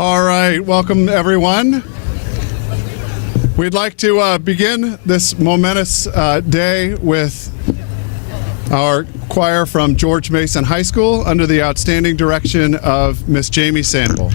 All right, welcome everyone. We'd like to begin this momentous day with our choir from George Mason High School under the outstanding direction of Miss Jamie Sample.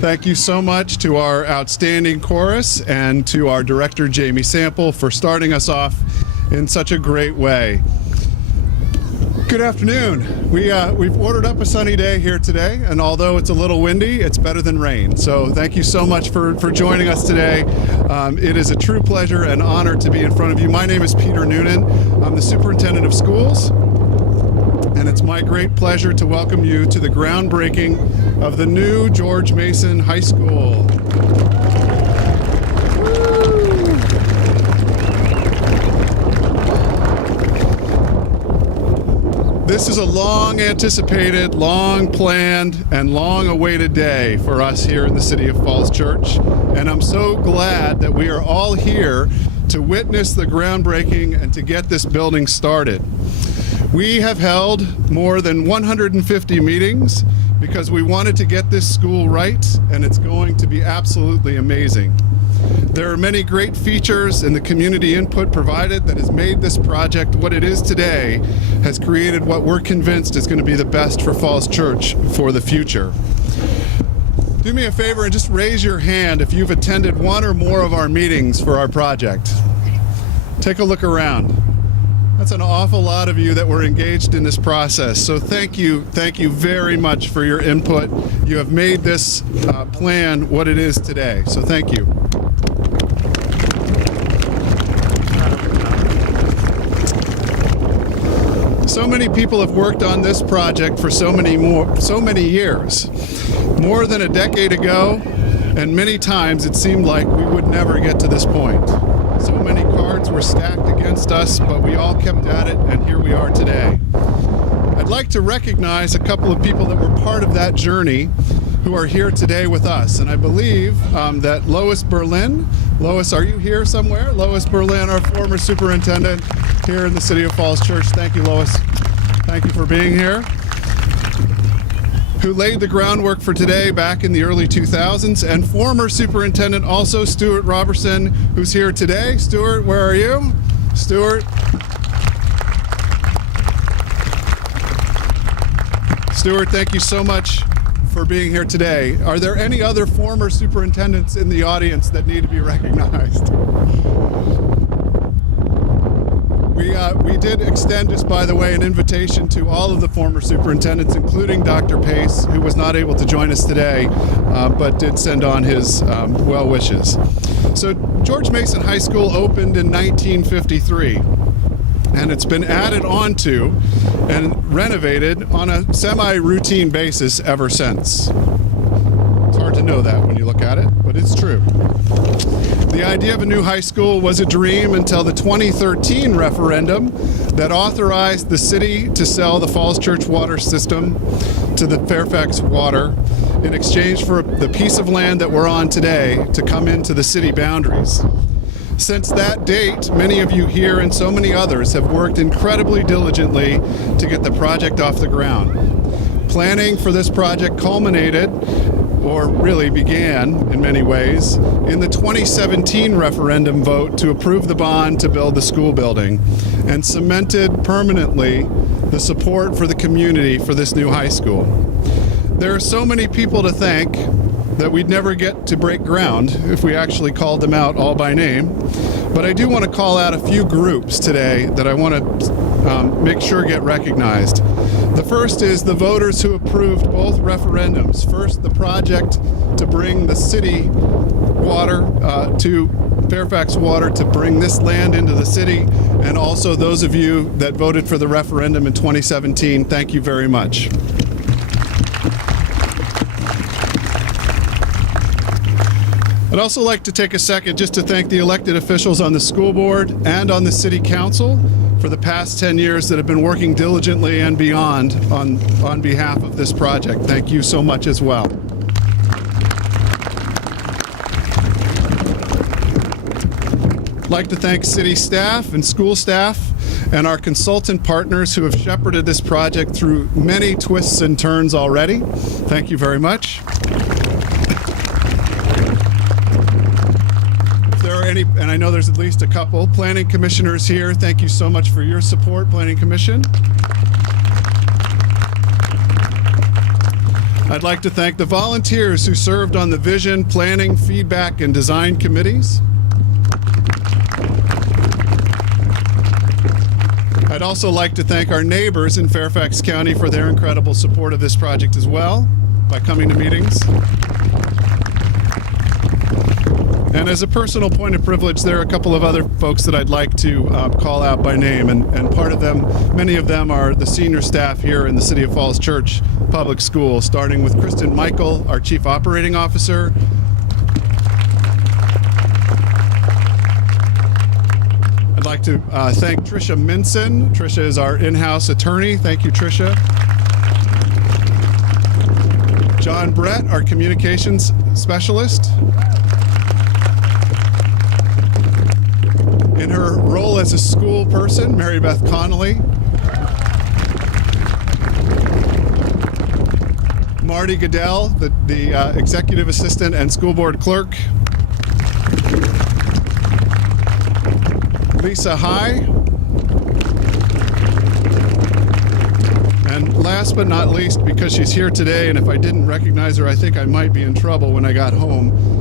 Thank you so much to our outstanding chorus and to our director, Jamie Sample, for starting us off in such a great way. Good afternoon. We've ordered up a sunny day here today, and although it's a little windy, it's better than rain. So thank you so much for joining us today. It is a true pleasure and honor to be in front of you. My name is Peter Noonan. I'm the superintendent of schools, and it's my great pleasure to welcome you to the groundbreaking of the new George Mason High School. This is a long anticipated, long planned, and long awaited day for us here in the City of Falls Church. And I'm so glad that we are all here to witness the groundbreaking and to get this building started. We have held more than 150 meetings because we wanted to get this school right, and it's going to be absolutely amazing. There are many great features, and the community input provided that has made this project what it is today has created what we're convinced is going to be the best for Falls Church for the future. Do me a favor and just raise your hand if you've attended one or more of our meetings for our project. Take a look around. That's an awful lot of you that were engaged in this process. So thank you very much for your input. You have made this plan what it is today. So thank you. So many people have worked on this project for so many years. More than a decade ago, and many times it seemed like we would never get to this point. So many cards were stacked against us, but we all kept at it, and here we are today. I'd like to recognize a couple of people that were part of that journey who are here today with us. And I believe that Lois Berlin, Lois, are you here somewhere? Lois Berlin, our former superintendent here in the City of Falls Church. Thank you, Lois. Thank you for being here. Who laid the groundwork for today back in the early 2000s, and former superintendent also, Stuart Robertson, who's here today. Stuart, where are you? Stuart. Stuart, thank you so much for being here today. Are there any other former superintendents in the audience that need to be recognized? We did extend, just by the way, an invitation to all of the former superintendents, including Dr. Pace, who was not able to join us today, but did send on his well wishes. So George Mason High School opened in 1953, and it's been added onto and renovated on a semi-routine basis ever since. It's hard to know that when you look at it, but it's true. The idea of a new high school was a dream until the 2013 referendum that authorized the city to sell the Falls Church water system to the Fairfax Water in exchange for the piece of land that we're on today to come into the city boundaries. Since that date, many of you here and so many others have worked incredibly diligently to get the project off the ground. Planning for this project culminated, or really began in many ways, in the 2017 referendum vote to approve the bond to build the school building and cemented permanently the support for the community for this new high school. There are so many people to thank that we'd never get to break ground if we actually called them out all by name. But I do want to call out a few groups today that I want to make sure get recognized. The first is the voters who approved both referendums. First, the project to bring the city water to Fairfax Water to bring this land into the city, and also those of you that voted for the referendum in 2017, thank you very much. I'd also like to take a second just to thank the elected officials on the school board and on the city council for the past 10 years that have been working diligently and beyond on behalf of this project. Thank you so much as well. I'd like to thank city staff and school staff and our consultant partners who have shepherded this project through many twists and turns already. Thank you very much. And I know there's at least a couple planning commissioners here. Thank you so much for your support, Planning Commission. I'd like to thank the volunteers who served on the vision, planning, feedback, and design committees. I'd also like to thank our neighbors in Fairfax County for their incredible support of this project as well by coming to meetings. And as a personal point of privilege, there are a couple of other folks that I'd like to call out by name, and part of them, many of them are the senior staff here in the City of Falls Church Public School, starting with Kristen Michael, our Chief Operating Officer. I'd like to thank Tricia Minson. Tricia is our in-house attorney. Thank you, Tricia. John Brett, our communications specialist. In her role as a school person, Mary Beth Connolly. Marty Goodell, the executive assistant and school board clerk. Lisa High. And last but not least, because she's here today, and if I didn't recognize her, I think I might be in trouble when I got home.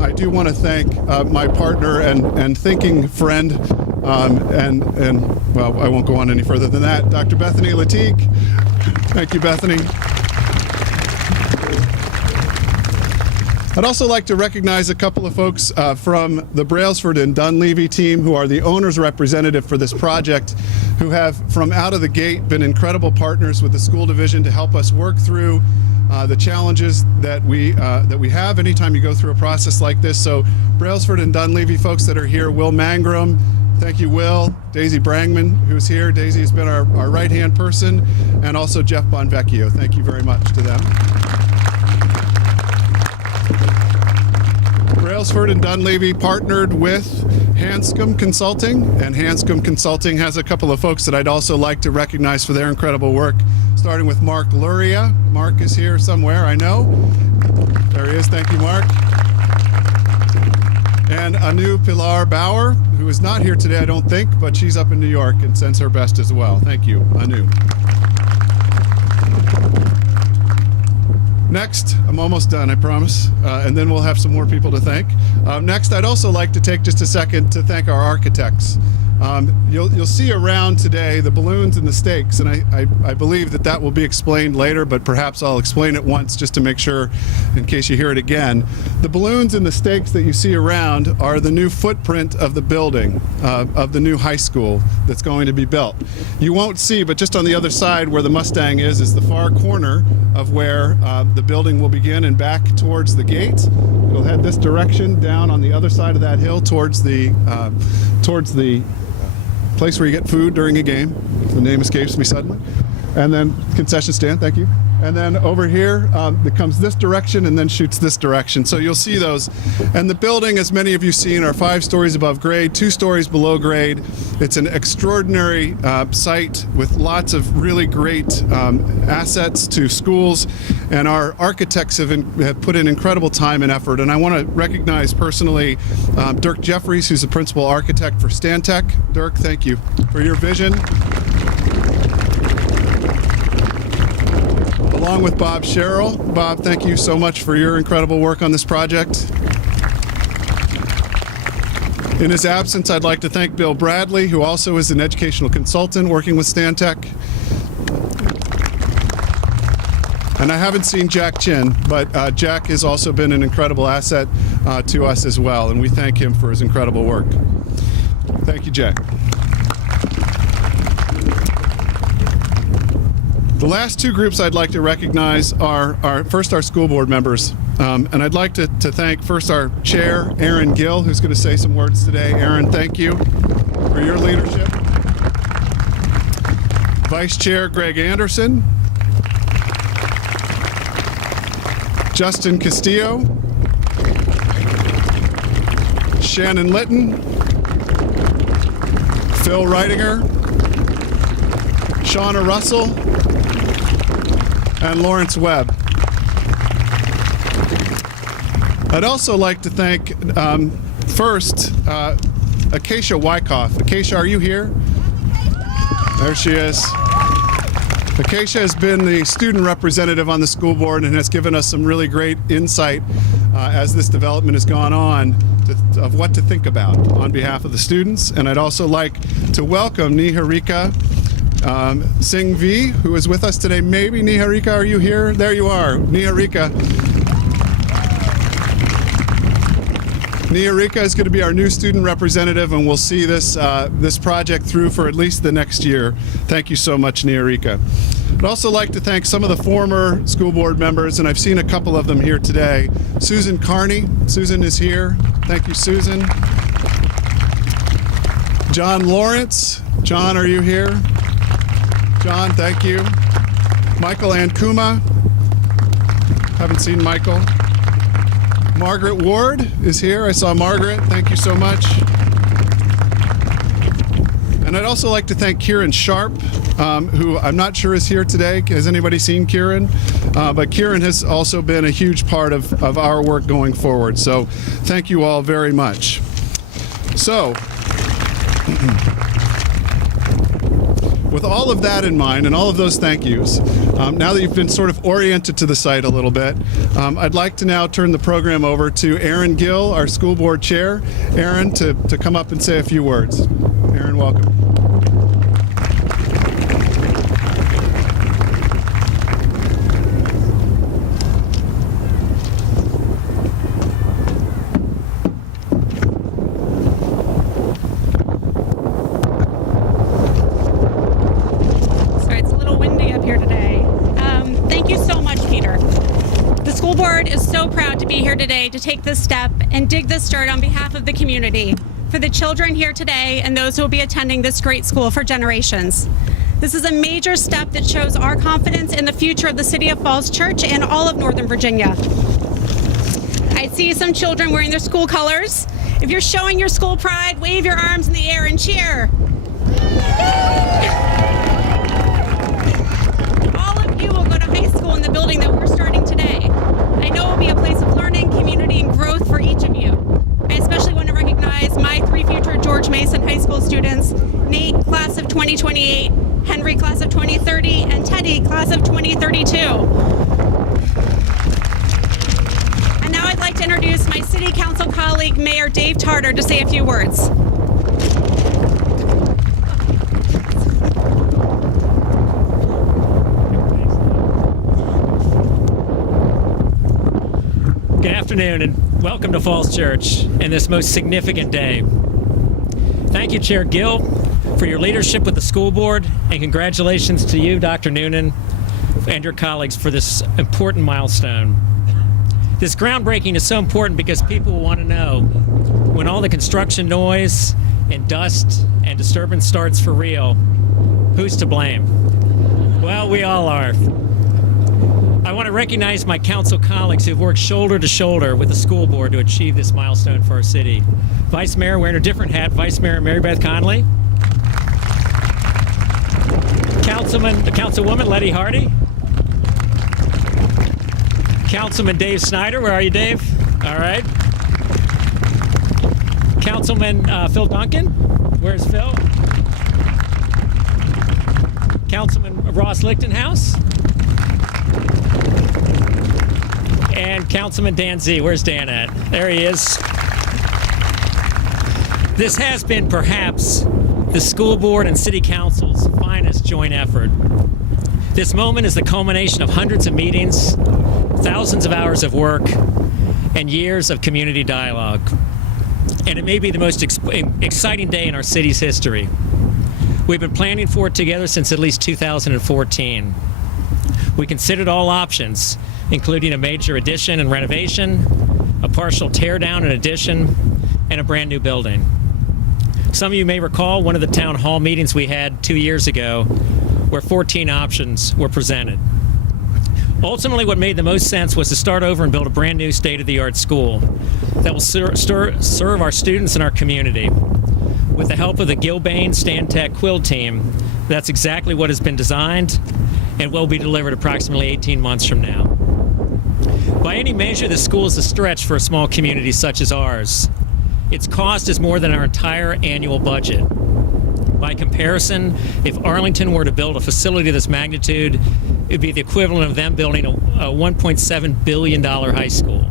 I do want to thank my partner and thinking friend, well, I won't go on any further than that, Dr. Bethany Latique. Thank you, Bethany. I'd also like to recognize a couple of folks from the Brailsford and Dunleavy team who are the owner's representative for this project, who have from out of the gate been incredible partners with the school division to help us work through the challenges that we have anytime you go through a process like this. So Brailsford and Dunleavy folks that are here, Will Mangrum, thank you, Will. Daisy Brangman, who's here. Daisy has been our right-hand person, and also Jeff Bonvecchio. Thank you very much to them. Brailsford and Dunleavy partnered with Hanscom Consulting, and Hanscom Consulting has a couple of folks that I'd also like to recognize for their incredible work, starting with Mark Luria. Mark is here somewhere, I know. There he is, thank you, Mark. And Anu Pilar Bauer, who is not here today, I don't think, but she's up in New York and sends her best as well. Thank you, Anu. Next, I'm almost done, I promise, and then we'll have some more people to thank. Next, I'd also like to take just a second to thank our architects. You'll see around today the balloons and the stakes, and I believe that will be explained later, but perhaps I'll explain it once just to make sure in case you hear it again. The balloons and the stakes that you see around are the new footprint of the building, of the new high school that's going to be built. You won't see, but just on the other side where the Mustang is the far corner of where the building will begin and back towards the gate. You'll head this direction down on the other side of that hill towards the place where you get food during a game. The name escapes me suddenly. And then concession stand, thank you. And then over here, it comes this direction and then shoots this direction. So you'll see those. And the building, as many of you seen, are 5 stories above grade, 2 stories below grade. It's an extraordinary site with lots of really great assets to schools. And our architects have put in incredible time and effort. And I want to recognize personally Dirk Jeffries, who's the principal architect for Stantec. Dirk, thank you for your vision. Along with Bob Sherrill. Bob, thank you so much for your incredible work on this project. In his absence, I'd like to thank Bill Bradley, who also is an educational consultant working with Stantec. And I haven't seen Jack Chin, but Jack has also been an incredible asset to us as well, and we thank him for his incredible work. Thank you, Jack. The last 2 groups I'd like to recognize are first our school board members. And I'd like to thank first our chair, Aaron Gill, who's going to say some words today. Aaron, thank you for your leadership. Vice Chair Greg Anderson. Justin Castillo. Shannon Litton. Phil Reidinger. Shauna Russell. And Lawrence Webb. I'd also like to thank, first, Acacia Wyckoff. Acacia, are you here? There she is. Acacia has been the student representative on the school board and has given us some really great insight as this development has gone on of what to think about on behalf of the students. And I'd also like to welcome Niharika Singh V, who is with us today. Maybe Niharika, are you here? There you are, Niharika. Niharika is going to be our new student representative, and we'll see this this project through for at least the next year. Thank you so much, Niharika. I'd also like to thank some of the former school board members, and I've seen a couple of them here today. Susan Carney. Susan is here. Thank you, Susan. John Lawrence. John, are you here? John, thank you. Michael Ankuma. Haven't seen Michael. Margaret Ward is here. I saw Margaret. Thank you so much. And I'd also like to thank Kieran Sharp, who I'm not sure is here today. Has anybody seen Kieran? But Kieran has also been a huge part of our work going forward. So thank you all very much. So, with all of that in mind and all of those thank yous, now that you've been sort of oriented to the site a little bit, I'd like to now turn the program over to Aaron Gill, our school board chair. Aaron, to come up and say a few words. Aaron, welcome. Today to take this step and dig this dirt on behalf of the community, for the children here today and those who will be attending this great school for generations. This is a major step that shows our confidence in the future of the City of Falls Church and all of Northern Virginia. I see some children wearing their school colors. If you're showing your school pride, wave your arms in the air and cheer. All of you will go to high school in the building that we're starting today. I know it will be a place of learning, community, and growth for each of you. I especially want to recognize my 3 future George Mason High School students, Nate, class of 2028, Henry, class of 2030, and Teddy, class of 2032. And now I'd like to introduce my City Council colleague, Mayor Dave Tarter, to say a few words. afternoon and welcome to Falls Church in this most significant day. Thank you, Chair Gill, for your leadership with the school board, and congratulations to you, Dr. Noonan, and your colleagues for this important milestone. This groundbreaking is so important because people want to know when all the construction noise and dust and disturbance starts for real, who's to blame? Well, we all are. I want to recognize my council colleagues who've worked shoulder to shoulder with the school board to achieve this milestone for our city. Vice Mayor, wearing a different hat, Vice Mayor Mary Beth Conley. Councilwoman Letty Hardy. Councilman Dave Snyder, where are you, Dave? All right. Councilman Phil Duncan, where's Phil? Councilman Ross Lichtenhouse. And Councilman Dan Z. Where's Dan at? There he is. This has been perhaps the school board and city council's finest joint effort. This moment is the culmination of hundreds of meetings, thousands of hours of work, and years of community dialogue. And it may be the most exciting day in our city's history. We've been planning for it together since at least 2014. We considered all options, including a major addition and renovation, a partial tear down and addition, and a brand new building. Some of you may recall one of the town hall meetings we had 2 years ago where 14 options were presented. Ultimately, what made the most sense was to start over and build a brand new state-of-the-art school that will serve our students and our community. With the help of the Gilbane Stantec Quill team, that's exactly what has been designed and will be delivered approximately 18 months from now. By any measure, the school is a stretch for a small community such as ours. Its cost is more than our entire annual budget. By comparison, if Arlington were to build a facility of this magnitude, it would be the equivalent of them building a $1.7 billion high school.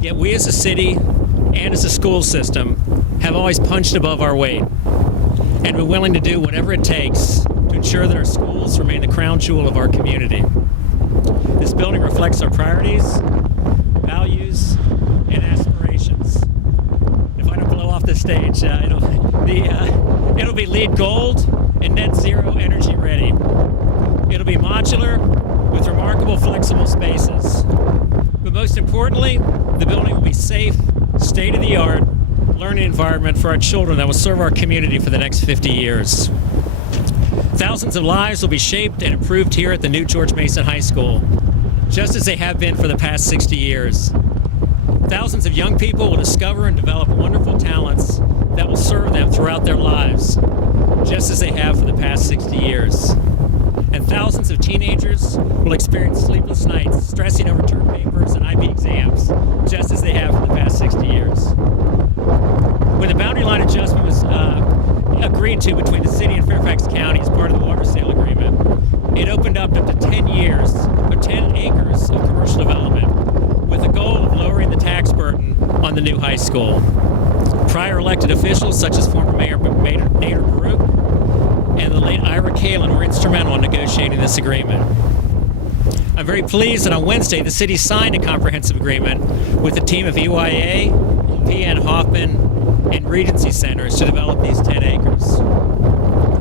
Yet we as a city and as a school system have always punched above our weight and been willing to do whatever it takes to ensure that our schools remain the crown jewel of our community. This building reflects our priorities, values, and aspirations. If I don't blow off the stage, it'll be LEED Gold and net zero energy ready. It'll be modular with remarkable flexible spaces. But most importantly, the building will be safe, state-of-the-art learning environment for our children that will serve our community for the next 50 years. Thousands of lives will be shaped and improved here at the new George Mason High School, just as they have been for the past 60 years. Thousands of young people will discover and develop wonderful talents that will serve them throughout their lives, just as they have for the past 60 years. And thousands of teenagers will experience sleepless nights, stressing over term papers and IB exams, just as they have for the past 60 years. When the boundary line adjustment was agreed to between the city and Fairfax County as part of the water sale agreement, it opened up to 10 years, or 10 acres of commercial development, with the goal of lowering the tax burden on the new high school. Prior elected officials, such as former Mayor Nader Baruch and the late Ira Kalin, were instrumental in negotiating this agreement. I'm very pleased that on Wednesday, the city signed a comprehensive agreement with a team of EYA, P.N. Hoffman, and Regency Centers to develop these 10 acres.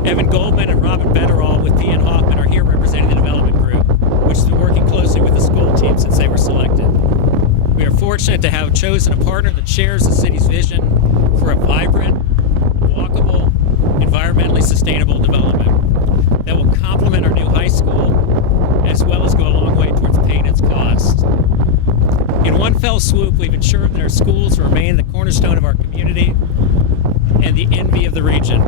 Evan Goldman and Robin Betterall with P.N. Hoffman are here representing the development group, which has been working closely with the school team since they were selected. We are fortunate to have chosen a partner that shares the city's vision for a vibrant, walkable, environmentally sustainable development that will complement our new high school as well as go a long way towards paying its cost. In one fell swoop, we've ensured that our schools remain the cornerstone of our community and the envy of the region,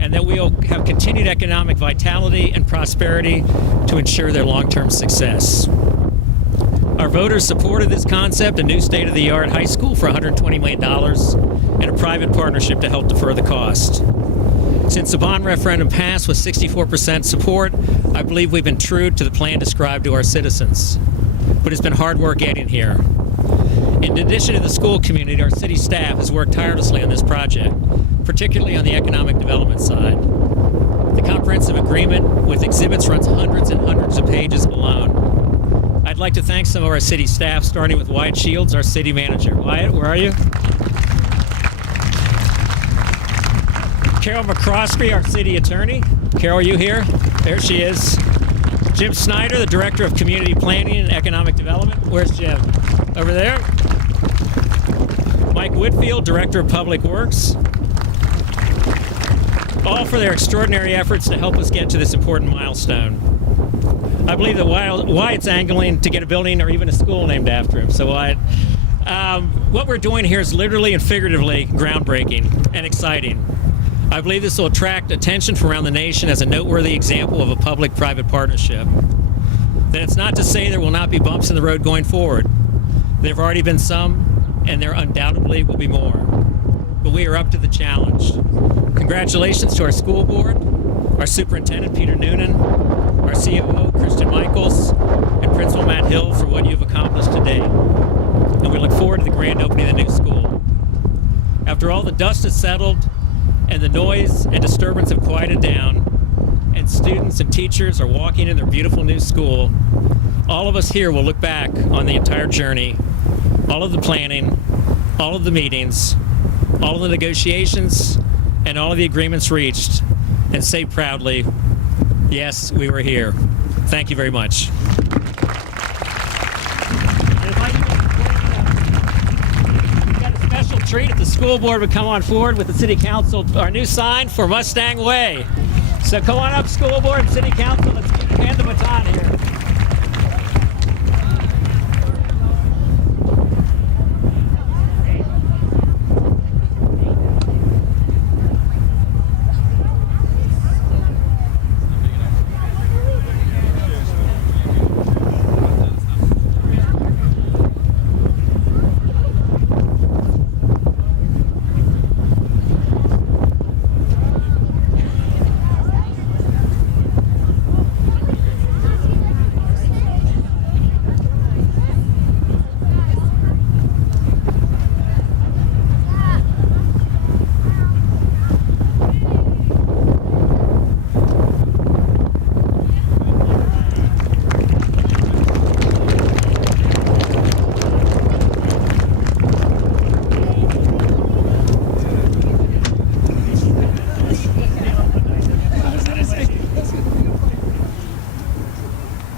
and that we'll have continued economic vitality and prosperity to ensure their long-term success. Our voters supported this concept, a new state-of-the-art high school for $120 million, and a private partnership to help defer the cost. Since the bond referendum passed with 64% support, I believe we've been true to the plan described to our citizens. But it's been hard work getting here. In addition to the school community, our city staff has worked tirelessly on this project, particularly on the economic development side. The comprehensive agreement with exhibits runs hundreds and hundreds of pages alone. I'd like to thank some of our city staff, starting with Wyatt Shields, our city manager. Wyatt, where are you? Carol McCroskey, our city attorney. Carol, are you here? There she is. Jim Snyder, the director of community planning and economic development. Where's Jim? Over there. Mike Whitfield, director of public works. All for their extraordinary efforts to help us get to this important milestone. I believe that Wyatt's angling to get a building or even a school named after him. So Wyatt, what we're doing here is literally and figuratively groundbreaking and exciting. I believe this will attract attention from around the nation as a noteworthy example of a public-private partnership. Then it's not to say there will not be bumps in the road going forward. There have already been some, and there undoubtedly will be more. But we are up to the challenge. Congratulations to our school board, our superintendent, Peter Noonan, our COO, Christian Michaels, and Principal Matt Hill for what you've accomplished today. And we look forward to the grand opening of the new school. After all the dust has settled and the noise and disturbance have quieted down, and students and teachers are walking in their beautiful new school, all of us here will look back on the entire journey, all of the planning, all of the meetings, all of the negotiations, and all of the agreements reached, and say proudly, yes, we were here. Thank you very much. We've got a special treat if the school board would come on forward with the city council, our new sign for Mustang Way. So come on up, school board and city council. Let's hand the baton here.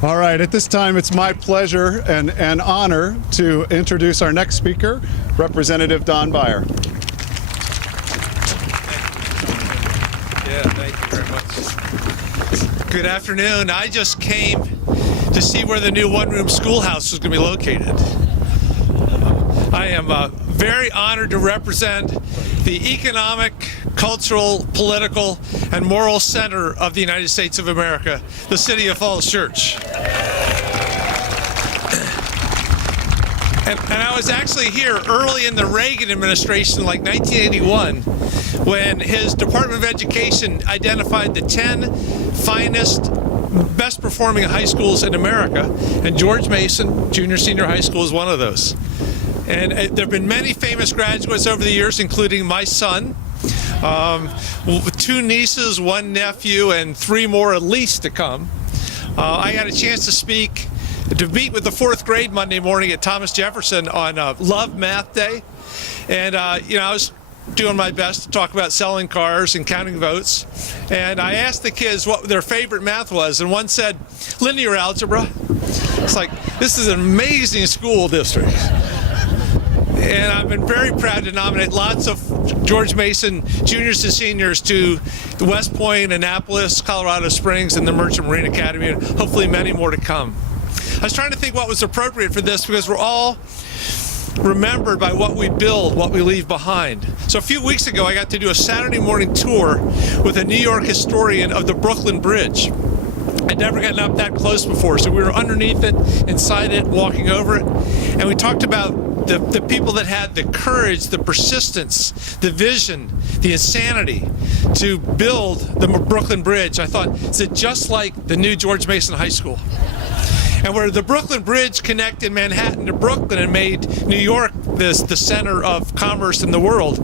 All right, at this time, it's my pleasure and honor to introduce our next speaker, Representative Don Beyer. Yeah, thank you very much. Good afternoon. I just came to see where the new one-room schoolhouse is going to be located. I am very honored to represent the economic, cultural, political, and moral center of the United States of America, the city of Falls Church. And I was actually here early in the Reagan administration, like 1981, when his Department of Education identified the 10 finest, best performing high schools in America, and George Mason Junior Senior High School is one of those. And there have been many famous graduates over the years, including my son, 2 nieces, 1 nephew, and 3 more at least to come. I got a chance to meet with the 4th grade Monday morning at Thomas Jefferson on Love Math Day. And, I was doing my best to talk about selling cars and counting votes. And I asked the kids what their favorite math was, and one said, linear algebra. It's like, this is an amazing school district. And I've been very proud to nominate lots of George Mason juniors and seniors to the West Point, Annapolis, Colorado Springs, and the Merchant Marine Academy, and hopefully many more to come. I was trying to think what was appropriate for this because we're all remembered by what we build, what we leave behind. So a few weeks ago, I got to do a Saturday morning tour with a New York historian of the Brooklyn Bridge. I'd never gotten up that close before, so we were underneath it, inside it, walking over it, and we talked about the people that had the courage, the persistence, the vision, the insanity to build the Brooklyn Bridge. I thought, is it just like the new George Mason High School? And where the Brooklyn Bridge connected Manhattan to Brooklyn and made New York the center of commerce in the world,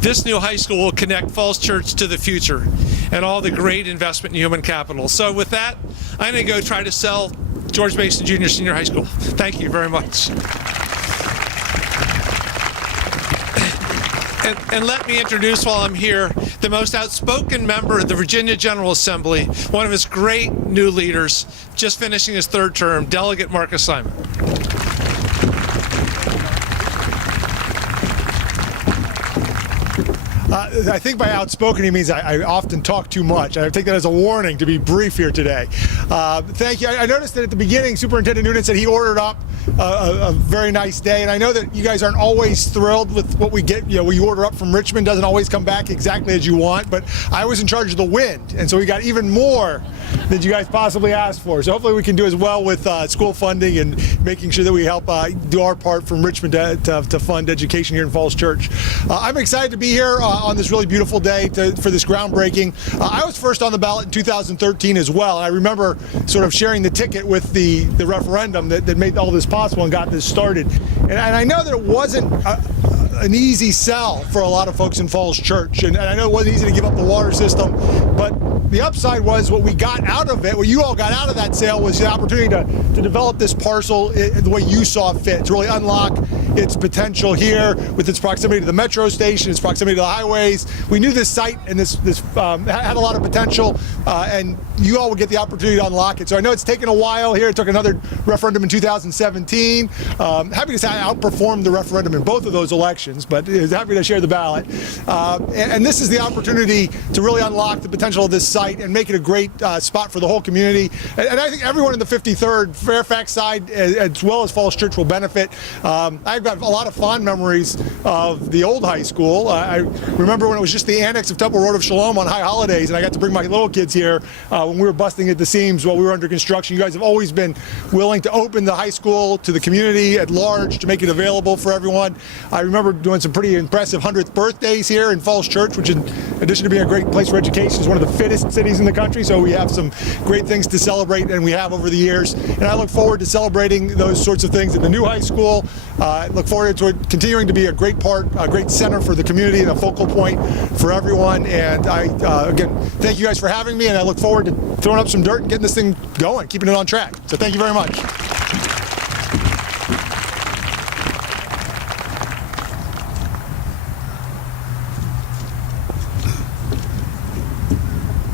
this new high school will connect Falls Church to the future and all the great investment in human capital. So with that, I'm going to go try to sell George Mason Junior Senior High School. Thank you very much. And let me introduce, while I'm here, the most outspoken member of the Virginia General Assembly, one of its great new leaders, just finishing his third term, Delegate Marcus Simon. I think by outspoken he means I often talk too much. I take that as a warning to be brief here today. Thank you. I noticed that at the beginning, Superintendent Noonan said he ordered up a very nice day, and I know that you guys aren't always thrilled with what we get. You know, what you order up from Richmond doesn't always come back exactly as you want, but I was in charge of the wind, and so we got even more than you guys possibly asked for. So hopefully we can do as well with school funding and making sure that we help do our part from Richmond to fund education here in Falls Church. I'm excited to be here on this really beautiful day for this groundbreaking. I was first on the ballot in 2013 as well, and I remember sort of sharing the ticket with the referendum that made all this possible and got this started. And I know that it wasn't an easy sell for a lot of folks in Falls Church, and I know it wasn't easy to give up the water system, but the upside was what we got out of it, what you all got out of that sale, was the opportunity to develop this parcel the way you saw fit, to really unlock its potential here with its proximity to the metro station, its proximity to the highways. We knew this site and this had a lot of potential, and you all would get the opportunity to unlock it. So I know it's taken a while here. It took another referendum in 2017. Happy to say I outperformed the referendum in both of those elections, but happy to share the ballot. And this is the opportunity to really unlock the potential of this site and make it a great spot for the whole community. And I think everyone in the 53rd Fairfax side, as well as Falls Church, will benefit. I've got a lot of fond memories of the old high school. I remember when it was just the annex of Temple Road of Shalom on high holidays, and I got to bring my little kids here when we were busting at the seams while we were under construction. You guys have always been willing to open the high school to the community at large, to make it available for everyone. I remember doing some pretty impressive 100th birthdays here in Falls Church, which in addition to being a great place for education is one of the fittest cities in the country, so we have some great things to celebrate, and we have over the years. And I look forward to celebrating those sorts of things at the new high school. Look forward to it continuing to be a great part, a great center for the community and a focal point for everyone. And I, again, thank you guys for having me, and I look forward to throwing up some dirt and getting this thing going, keeping it on track. So thank you very much.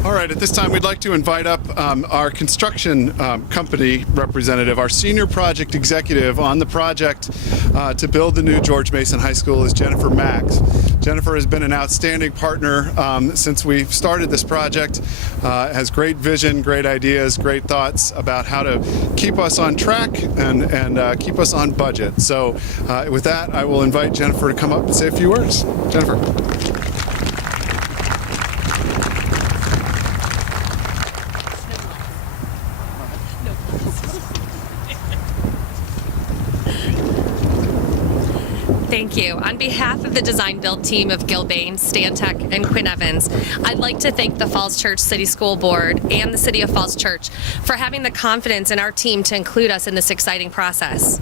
All right, at this time we'd like to invite up our construction company representative. Our senior project executive on the project to build the new George Mason High School is Jennifer Max. Jennifer has been an outstanding partner since we started this project, has great vision, great ideas, great thoughts about how to keep us on track and keep us on budget. So with that, I will invite Jennifer to come up and say a few words. Jennifer. Thank you. On behalf of the design build team of Gilbane, Stantec, and Quinn Evans, I'd like to thank the Falls Church City School Board and the City of Falls Church for having the confidence in our team to include us in this exciting process.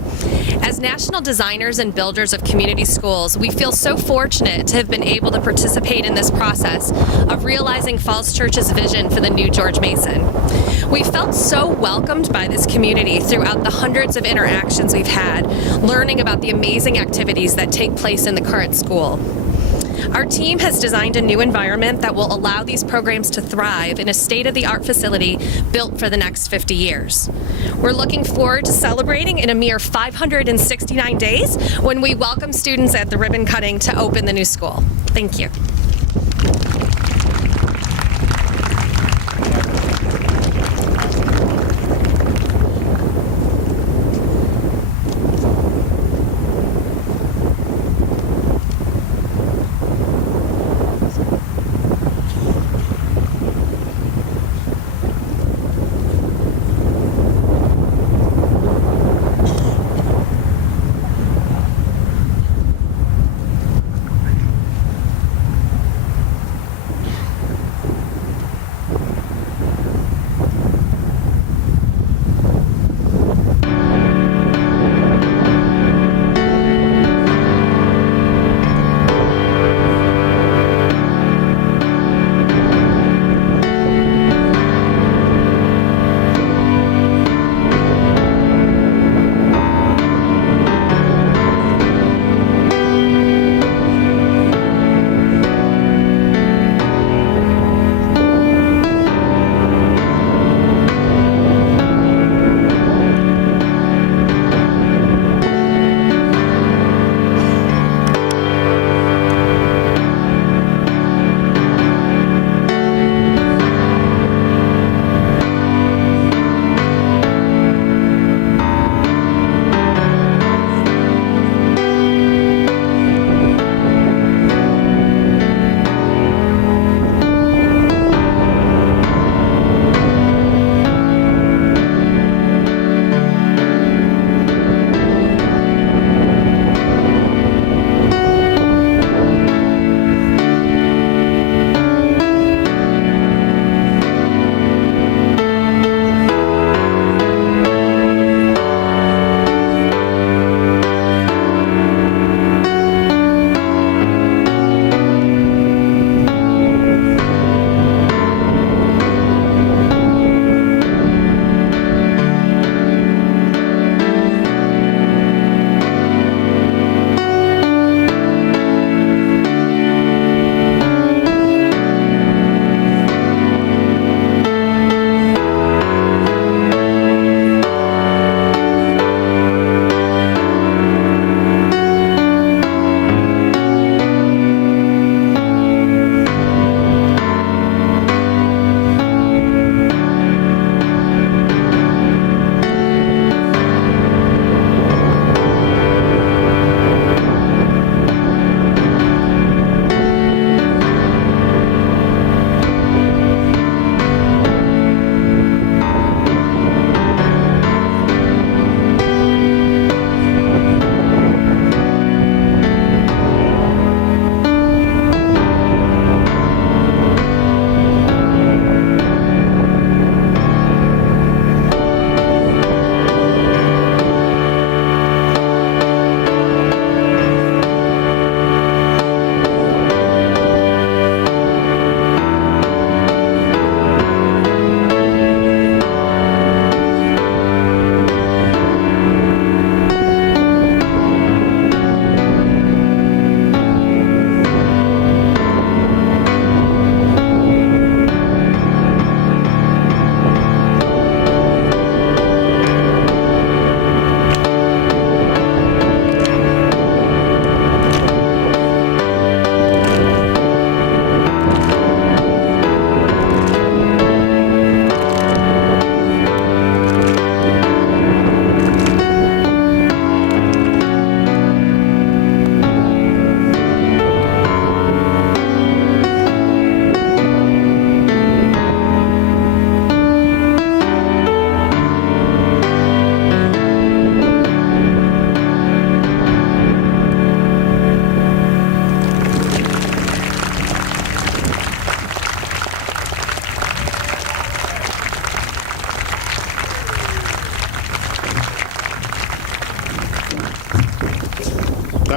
As national designers and builders of community schools, we feel so fortunate to have been able to participate in this process of realizing Falls Church's vision for the new George Mason. We felt so welcomed by this community throughout the hundreds of interactions we've had, learning about the amazing activities that take place in the current school. Our team has designed a new environment that will allow these programs to thrive in a state-of-the-art facility built for the next 50 years. We're looking forward to celebrating in a mere 569 days when we welcome students at the ribbon cutting to open the new school. Thank you.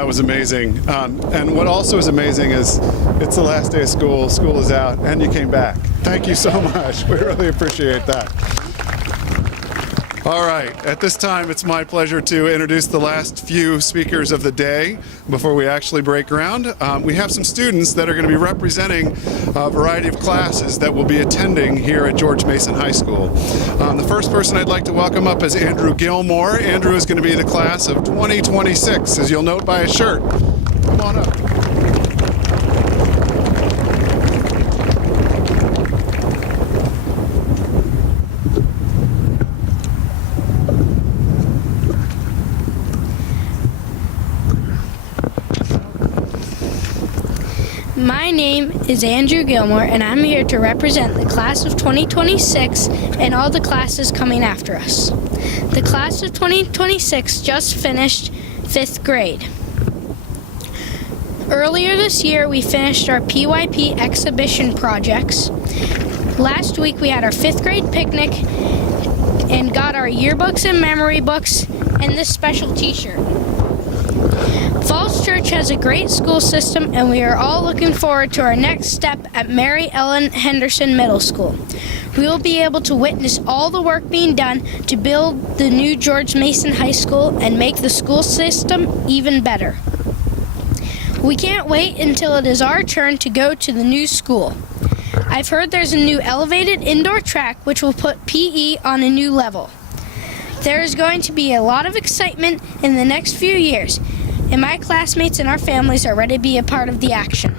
That was amazing. And what also is amazing is it's the last day of school, school is out, and you came back. Thank you so much. We really appreciate that. All right, at this time, it's my pleasure to introduce the last few speakers of the day before we actually break ground. We have some students that are going to be representing a variety of classes that will be attending here at George Mason High School. The first person I'd like to welcome up is Andrew Gilmore. Andrew is going to be the class of 2026, as you'll note by his shirt. Come on up. My name is Andrew Gilmore, and I'm here to represent the class of 2026 and all the classes coming after us. The class of 2026 just finished 5th grade. Earlier this year, we finished our PYP exhibition projects. Last week, we had our 5th grade picnic and got our yearbooks and memory books and this special t-shirt. Falls Church has a great school system, and we are all looking forward to our next step at Mary Ellen Henderson Middle School. We will be able to witness all the work being done to build the new George Mason High School and make the school system even better. We can't wait until it is our turn to go to the new school. I've heard there's a new elevated indoor track which will put PE on a new level. There is going to be a lot of excitement in the next few years, and my classmates and our families are ready to be a part of the action.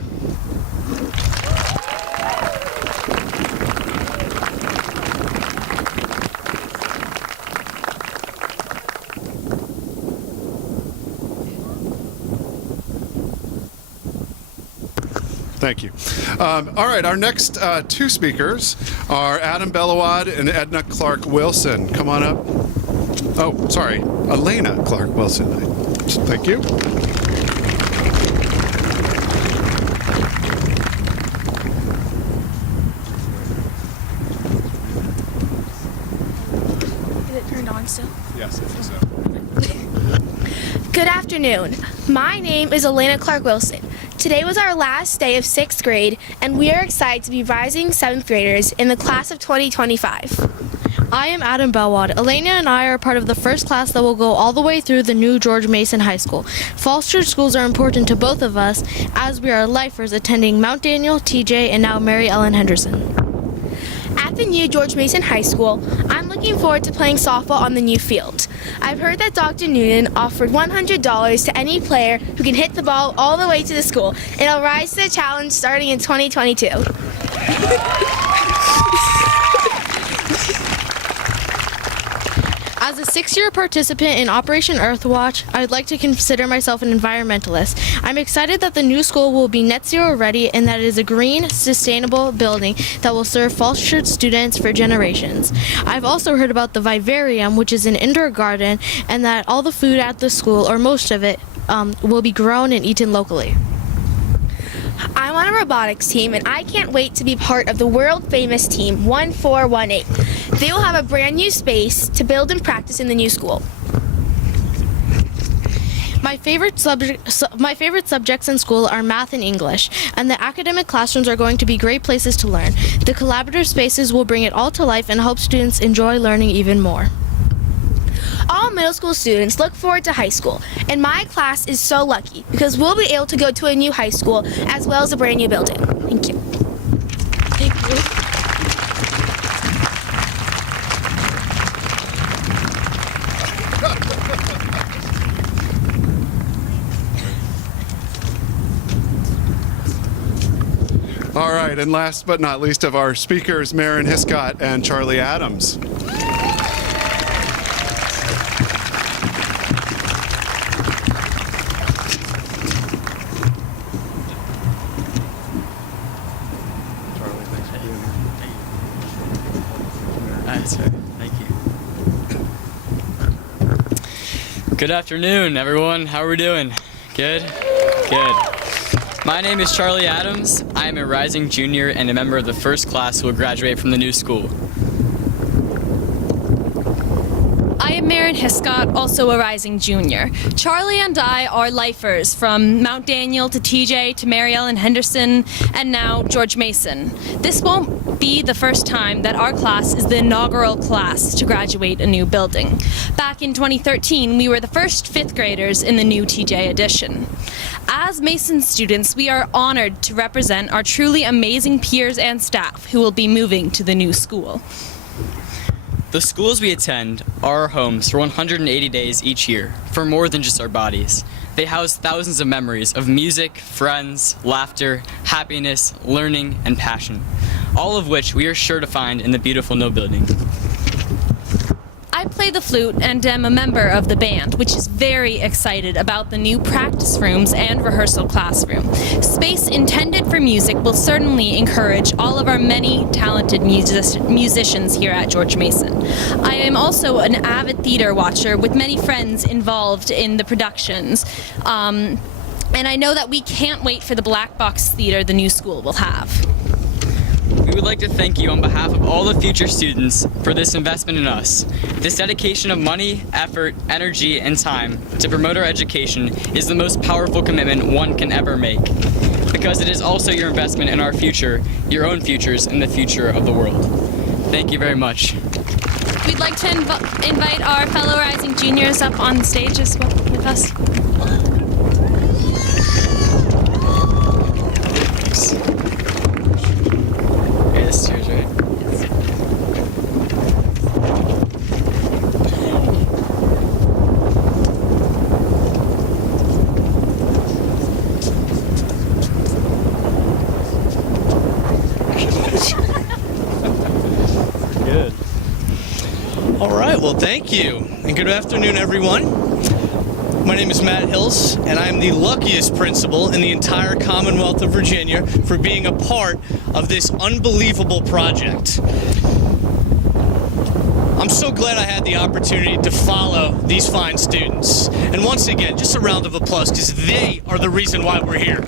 Thank you. All right, our next two speakers are Adam Bellawad and Edna Clark Wilson. Come on up. Oh, sorry, Elena Clark Wilson. Thank you. Is it turned on still? Yes, I think so. Good afternoon. My name is Elena Clark Wilson. Today was our last day of 6th grade, and we are excited to be rising 7th graders in the class of 2025. I am Adam Belwad. Elena and I are part of the first class that will go all the way through the new George Mason High School. Falls Church schools are important to both of us, as we are lifers attending Mount Daniel, TJ, and now Mary Ellen Henderson. At the new George Mason High School, I'm looking forward to playing softball on the new field. I've heard that Dr. Noonan offered $100 to any player who can hit the ball all the way to the school, and I'll rise to the challenge starting in 2022. As a 6-year participant in Operation Earthwatch, I'd like to consider myself an environmentalist. I'm excited that the new school will be net zero ready and that it is a green, sustainable building that will serve Falls Church students for generations. I've also heard about the vivarium, which is an indoor garden, and that all the food at the school, or most of it, will be grown and eaten locally. I'm on a robotics team, and I can't wait to be part of the world-famous team 1418. They will have a brand new space to build and practice in the new school. My favorite subjects in school are math and English, and the academic classrooms are going to be great places to learn. The collaborative spaces will bring it all to life and help students enjoy learning even more. All middle school students look forward to high school, and my class is so lucky because we'll be able to go to a new high school as well as a brand new building. Thank you. Thank you. All right, and last but not least of our speakers, Marin Hiscott and Charlie Adams. Good afternoon, everyone. How are we doing? Good? Good. My name is Charlie Adams. I am a rising junior and a member of the first class who will graduate from the new school. I am I'm Marin Hiscott, also a rising junior. Charlie and I are lifers from Mount Daniel to TJ to Mary Ellen Henderson and now George Mason. This won't be the first time that our class is the inaugural class to graduate a new building. Back in 2013, we were the first 5th graders in the new TJ edition. As Mason students, we are honored to represent our truly amazing peers and staff who will be moving to the new school. The schools we attend are our homes for 180 days each year, for more than just our bodies. They house thousands of memories of music, friends, laughter, happiness, learning, and passion, all of which we are sure to find in the beautiful No building. I play the flute and am a member of the band, which is very excited about the new practice rooms and rehearsal classroom. Space intended for music will certainly encourage all of our many talented musicians here at George Mason. I am also an avid theater watcher with many friends involved in the productions. And I know that we can't wait for the black box theater the new school will have. We would like to thank you on behalf of all the future students for this investment in us. This dedication of money, effort, energy, and time to promote our education is the most powerful commitment one can ever make, because it is also your investment in our future, your own futures, and the future of the world. Thank you very much. We'd like to invite our fellow rising juniors up on the stage as well with us. Yes, cheers, right? Good. All right, well, thank you, and good afternoon, everyone. My name is Matt Hills, and I'm the luckiest principal in the entire Commonwealth of Virginia for being a part of this unbelievable project. I'm so glad I had the opportunity to follow these fine students. And once again, just a round of applause, because they are the reason why we're here.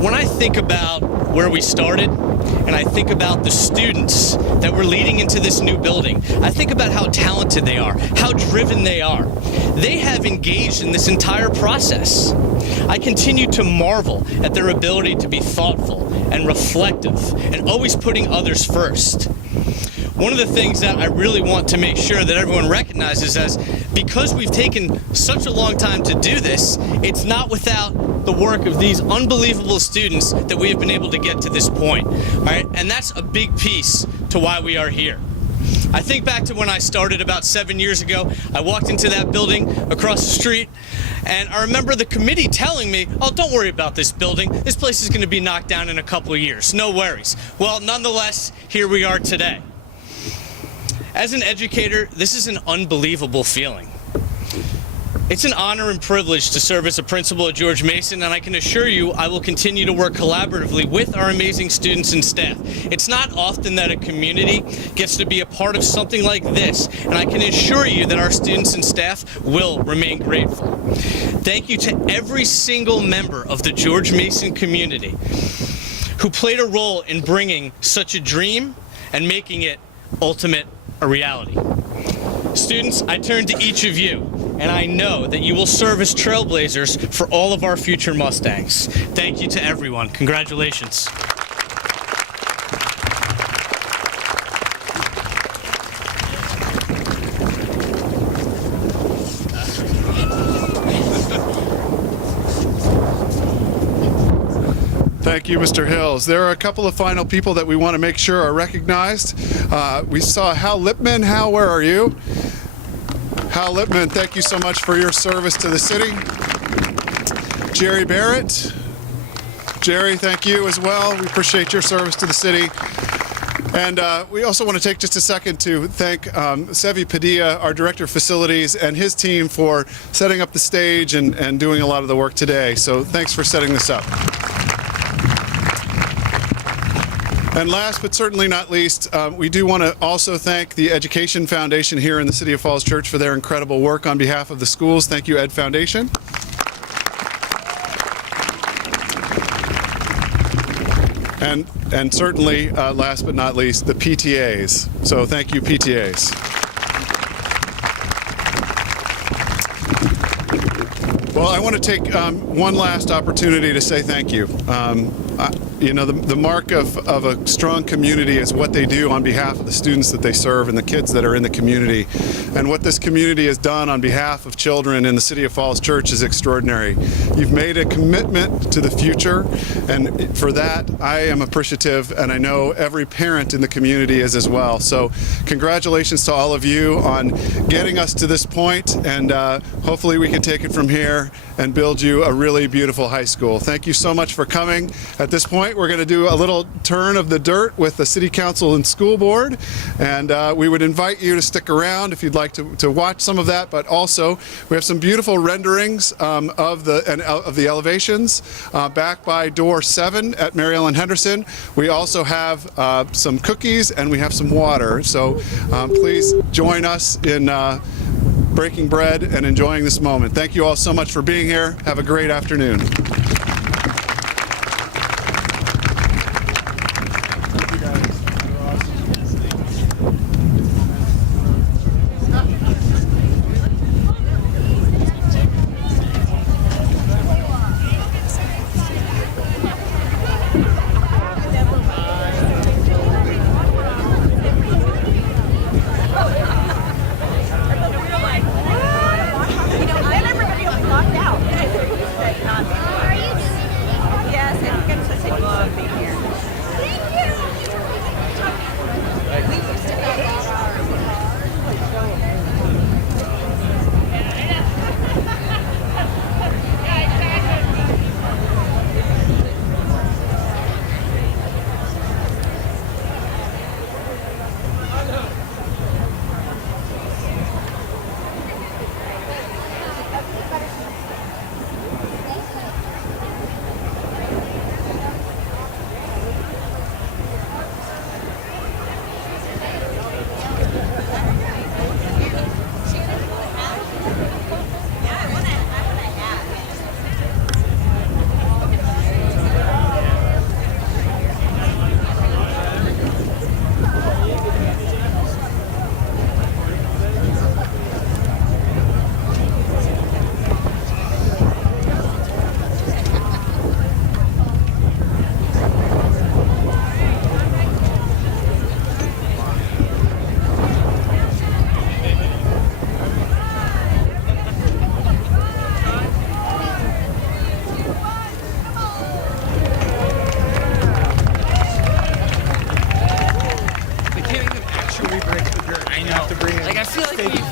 When I think about where we started, and I think about the students that we're leading into this new building, I think about how talented they are, how driven they are. They have engaged in this entire process. I continue to marvel at their ability to be thoughtful and reflective and always putting others first. One of the things that I really want to make sure that everyone recognizes is because we've taken such a long time to do this, it's not without the work of these unbelievable students that we have been able to get to this point. All right? And that's a big piece to why we are here. I think back to when I started about 7 years ago. I walked into that building across the street, and I remember the committee telling me, oh, don't worry about this building. This place is going to be knocked down in a couple of years. No worries. Well, nonetheless, here we are today. As an educator, this is an unbelievable feeling. It's an honor and privilege to serve as a principal at George Mason, and I can assure you I will continue to work collaboratively with our amazing students and staff. It's not often that a community gets to be a part of something like this, and I can assure you that our students and staff will remain grateful. Thank you to every single member of the George Mason community who played a role in bringing such a dream and making it ultimate a reality. Students, I turn to each of you, and I know that you will serve as trailblazers for all of our future Mustangs. Thank you to everyone. Congratulations. Thank you, Mr. Hills. There are a couple of final people that we want to make sure are recognized. We saw Hal Lipman. Hal, where are you? Hal Lipman, thank you so much for your service to the city. Jerry Barrett. Jerry, thank you as well. We appreciate your service to the city. And we also want to take just a second to thank Sevi Padilla, our Director of Facilities, and his team for setting up the stage and doing a lot of the work today. So thanks for setting this up. And last but certainly not least, we do want to also thank the Education Foundation here in the City of Falls Church for their incredible work on behalf of the schools. Thank you, Ed Foundation. and certainly, last but not least, the PTAs. So thank you, PTAs. Well, I want to take one last opportunity to say thank you. The mark of a strong community is what they do on behalf of the students that they serve and the kids that are in the community. And what this community has done on behalf of children in the City of Falls Church is extraordinary. You've made a commitment to the future, and for that, I am appreciative, and I know every parent in the community is as well. So congratulations to all of you on getting us to this point, and hopefully we can take it from here and build you a really beautiful high school. Thank you so much for coming. At this point, we're going to do a little turn of the dirt with the City Council and School Board, and we would invite you to stick around if you'd like to watch some of that, but also we have some beautiful renderings of the elevations back by door 7 at Mary Ellen Henderson. We also have some cookies and we have some water, so please join us in breaking bread and enjoying this moment. Thank you all so much for being here. Have a great afternoon.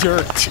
Dirt.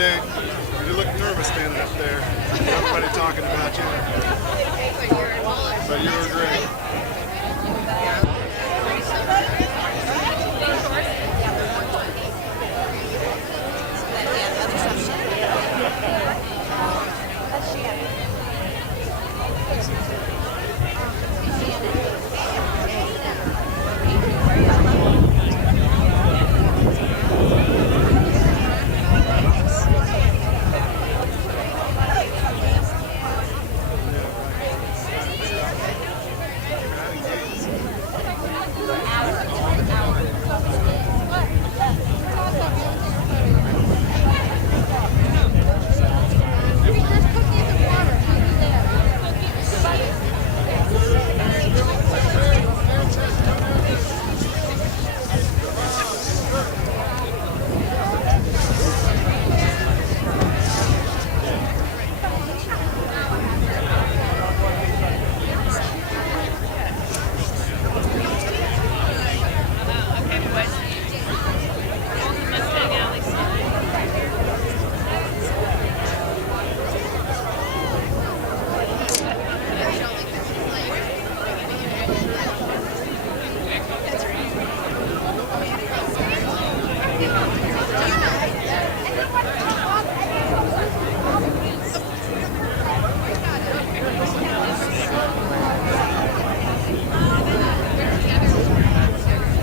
Day. You look nervous standing up there. Everybody talking about you. But you were great.